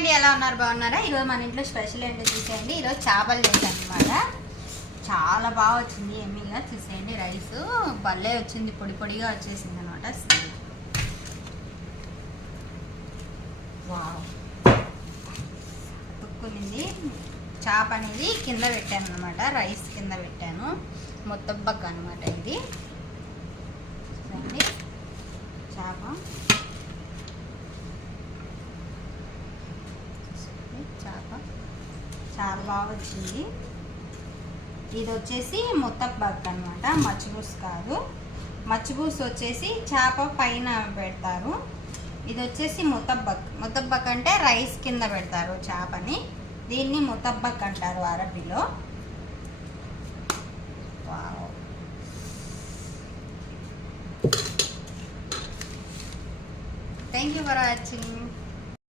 అండి, ఎలా ఉన్నారు? బాగున్నారా? ఈరోజు మన ఇంట్లో స్పెషల్ ఏంటో చూసేయండి. ఈరోజు చేపలు చేశాను అనమాట. చాలా బాగా వచ్చింది, ఎమ్మిగా. చూసేయండి, రైస్ భలే వచ్చింది, పొడి పొడిగా వచ్చేసింది అనమాట. వావ్, తుక్కునింది. చేప అనేది కింద పెట్టాను అనమాట, రైస్ కింద పెట్టాను. మొత్తం బగ్గ అనమాట ఇది. చూడండి చేప చాలా బాగా వచ్చింది. ఇది వచ్చేసి ముత్తబ్బక్ అనమాట, మచ్చిబూస్ కాదు. మచ్చిబూస్ వచ్చేసి చేప పైన పెడతారు. ఇది వచ్చేసి ముత్తబ్బక్ అంటే రైస్ కింద పెడతారు చేపని. దీన్ని ముత్తబ్బక్ అంటారు అరబీలో. Wow, thank you for watching.